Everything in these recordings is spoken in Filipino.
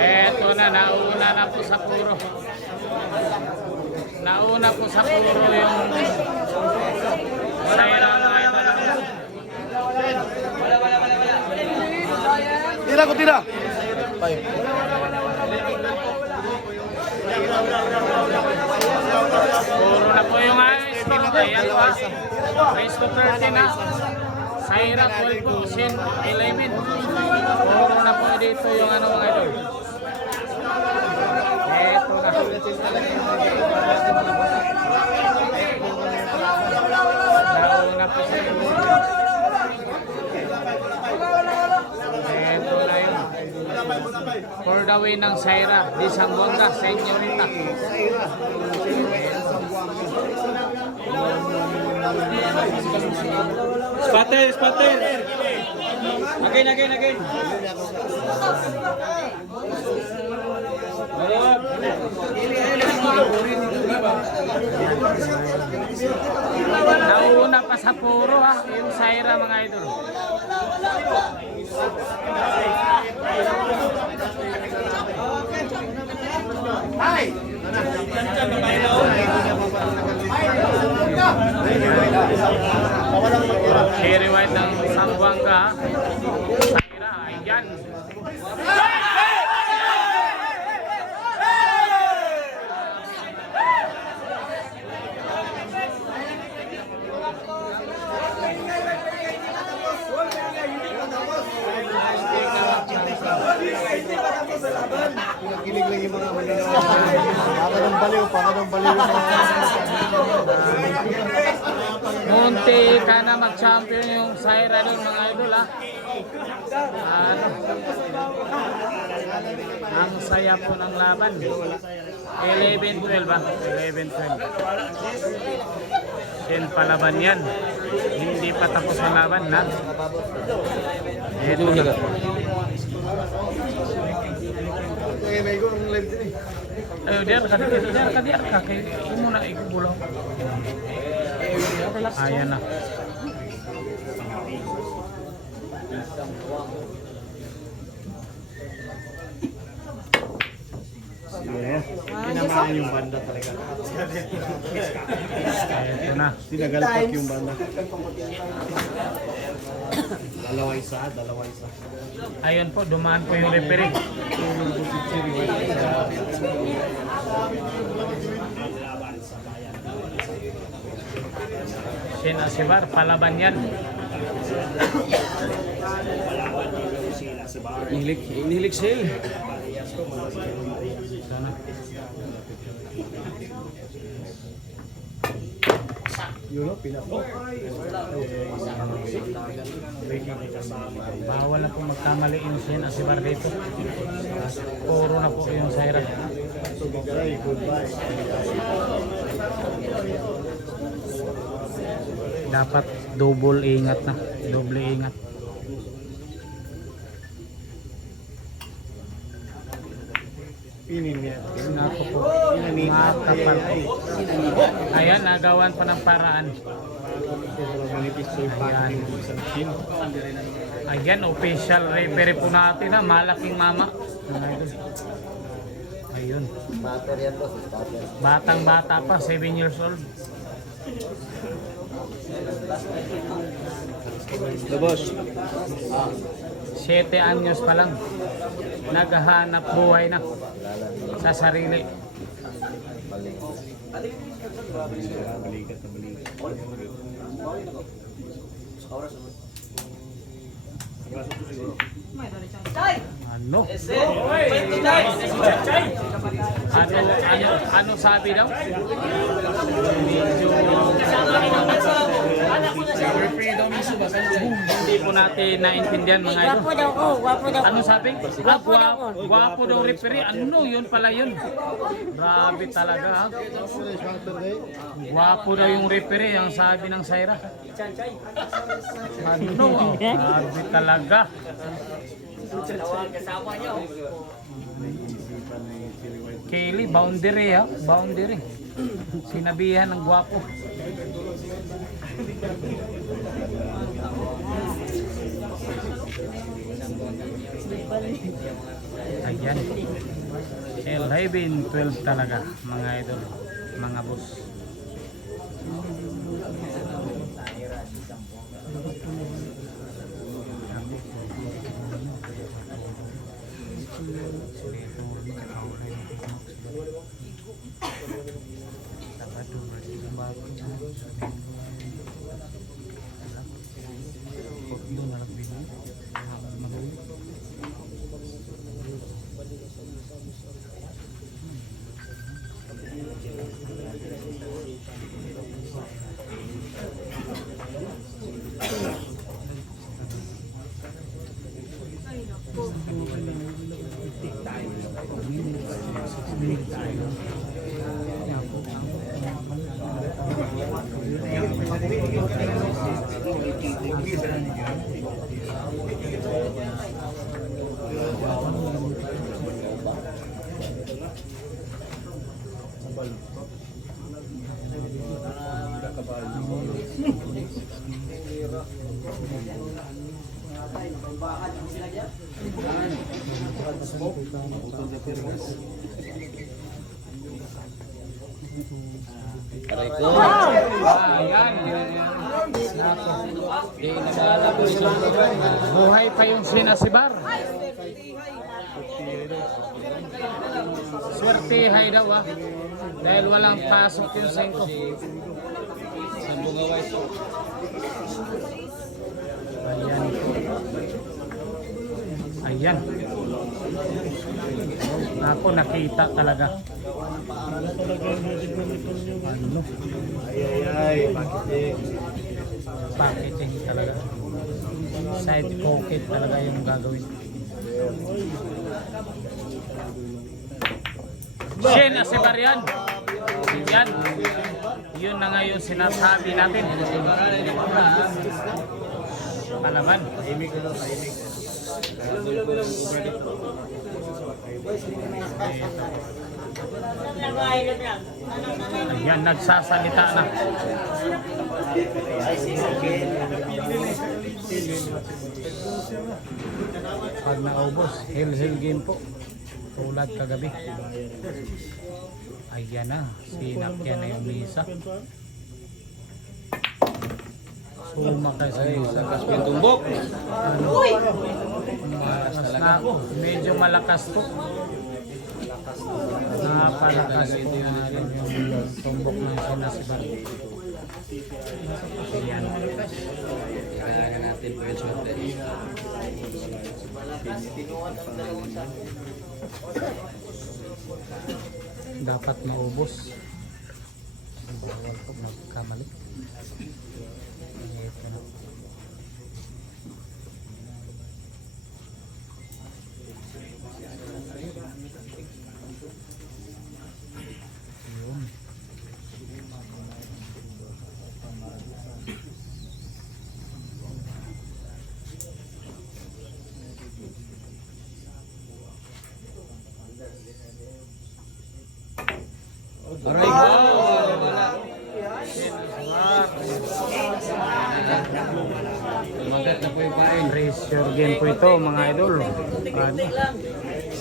Eto na, nauna na po sa puro. Nauna po sa puro yung Saira mga idol. Tira ko, tira. Puro na po yung score. Ayan po. Race to 30 na. Saira 12 po, Shin 11. Puro na po dito yung ano mga idol. Eto na. Nauna po sa eto na yun. For the win ng Saira di Zamboanga, Senyorita. Spatter. Again. Nauna pa sa puro yung Saira mga idol. Cherry white ng Zamboanga. Saira, ayan. Kilig lang yung mga maninaw. Baka ng baliw. Munti ka na mag-champion yung Saira doon mga idol Ano? Ang saya po ng laban. 11-12 ba? 11-12. Yan palaban yan. Hindi pa tapos ang laban na. Ito na. May go ng live din eh. Ayo, diar ka. Kaya muna ikubulaw. Ayan na. Tinamaan yung banda talaga. Ito na. Tinagalpak yung banda. Dalawa isa. Ayun po, dumaan po yung referee. Shin Asibar, palaban yan. Inilig sale. Sana. Yun o, pinako. Bawal na po magkamali yung Shin Asibar dito. Puro na po yung Saira. Goodbye. Dapat double ingat na. Doble ingat. Pinin niya. Nako po. Makapal. Ayan, nagawan pa ng paraan. Ayan. Ayan, official referee po natin malaking mama. Ayun. Batang bata pa, 7 years old. Boss. 7 anyos pa lang. Naghahanap buhay na sa sarili. Ano? Ano sabi daw? Hindi po natin naintindihan mga ito. Gwapo daw. Ano sabi? Gwapo daw. Gwapo daw referee. Ano yun pala yun? Grabe talaga. Gwapo daw yung referee ang sabi ng Saira. Ano? Grabe talaga. Kaylee, boundary boundary. Sinabihan ng gwapo. Yan. El 12 talaga mga idol, mga boss. Ayan. Buhay pa yung sinasibar. Swertihay daw dahil walang pasok yung 5. Ayan. Ayan. Ako nakita talaga. Ano? Packaging talaga. Side pocket talaga yung gagawin. Shen Asibarian. Yan. Yun na nga yung sinasabi natin. Palaban. Ayan, nagsasalita na. Pag naubos, hill game po. Tulad kagabi. Ayan na, sinakyan na yung misa. Sumakay sa misa. Yung tumbok. Malakas na ako. Medyo malakas po. Napalakas po na rin yung tumbok ng sinasibar. Ayan. Kailangan natin po yung shorten. Dapat maubos. Bawal ko magkamali. Ito na. Yun. Aray ko! Tumagat na po yung pain. Pressure game po ito mga idol. Ano?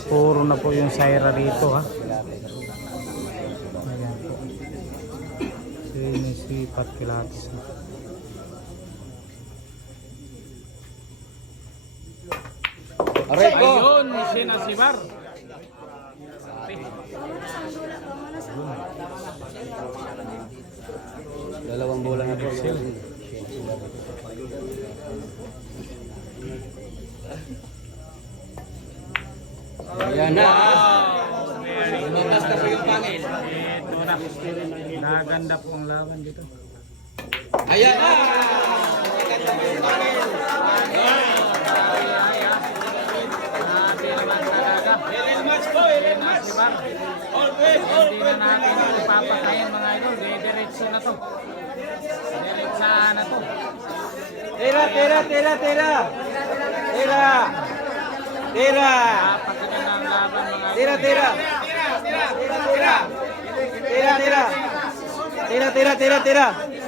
Puro na po yung Saira dito ha. Ayan po. Sinisipat Pilates na. Aray ko! Ayun, sinasibar. Dalawang bola na po. Ayan na. Lumakas na po yung pangil. Ito na. Naganda po ang laban dito. Ayan na! Grabe naman talaga. Sinasibar. Hindi na natin ipapatayin mga idol. Diretso na to. Diretsa na to. Tira! Napakaganda ang laban mga idol. Tira!